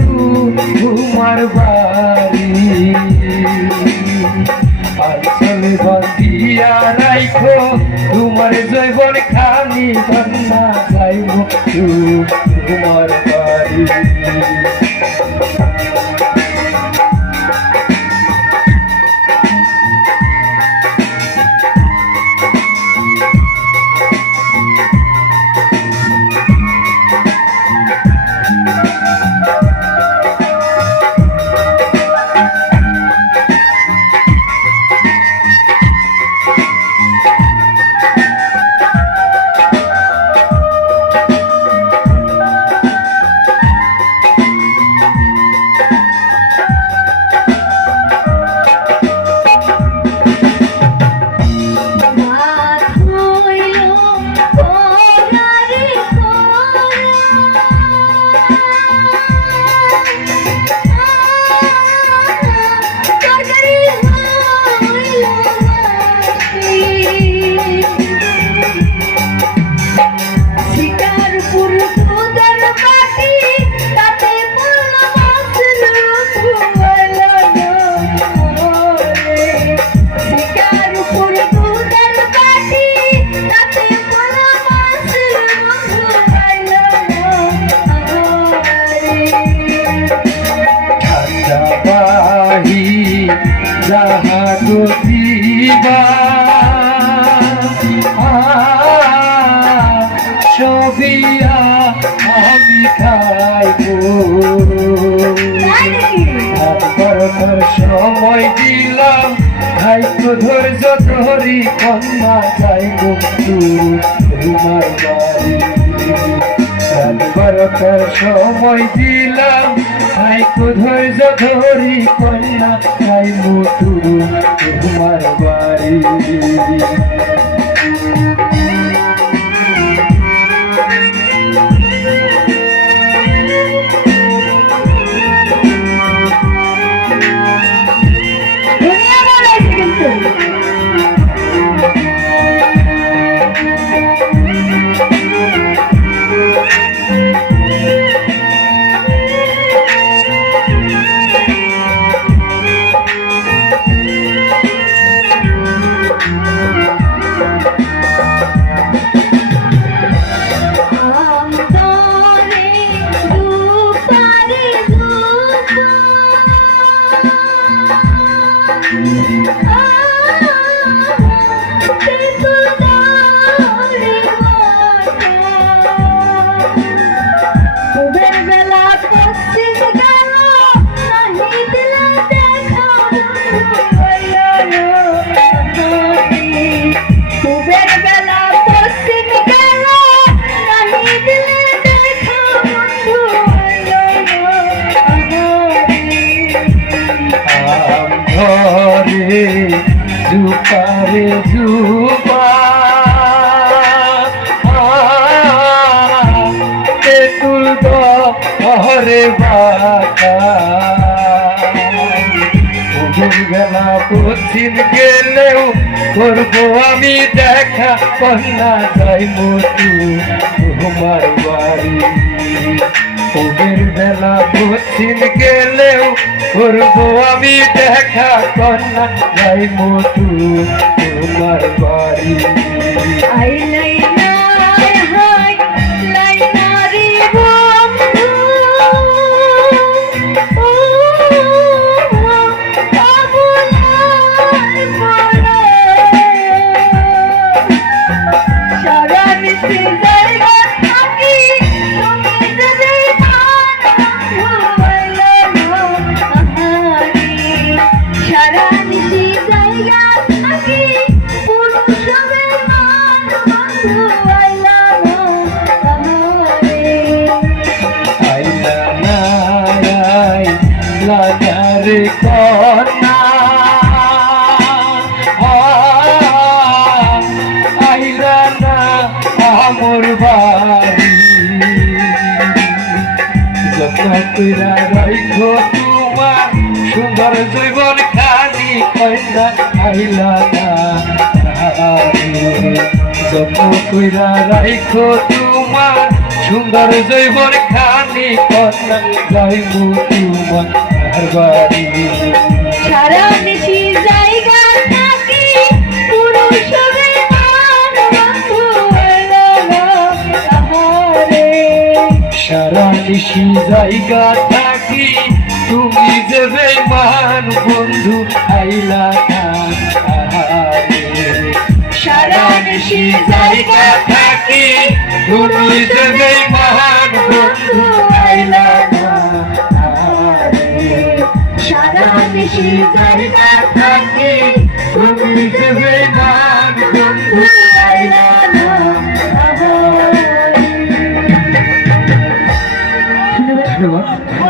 তোমার বাড়ি আসল বাঁধিয়া রাইখো তোমার জৈবন খানি বন্যা যাইব তোমার বাড়ি। সবিয়া আমি খাইবো সময় দিলাম খাইতো ধৈর্য ধরি কন্যা যাইব তোমার বাড়ি। বারোটার সময় দিলাম খাইতো ধৈর্য ধরি কন্যা যাইব তোমার বাড়ি। ঝুপারে ঝুপা তেঁতুল ঘরে বাঁকা বেলা পশ্চিম গেলেও করবো আমি দেখা কন্যা যাইব তোমার বাড়ি। ওদের বেলা পশ্চিম গেলেও করবো আমি দেখা কন্যা যাইব তোমার বাড়ি। জায়গা থাকি তুমি যদি কন্যা আইলা না আমর বাড়ি যত্ন কইরা রাইখো তোমার সুন্দর জীবন খানি কন্যা আইলা না যত্ন কইরা রাইখো তোমার সুন্দর জীবন খানি কন্যা যাইবো তোমার বাড়ি সারা নিশি জায়গা থাকি পুরুষের মান বন্ধু এলো না আহারে সারা নিশি জায়গা থাকি তুমি যে বেঈমান বন্ধু আইলা না সারা নিশি জায়গা থাকি তুমি যে বেঈমান বন্ধু আইলা না সারা নিশি জায়গা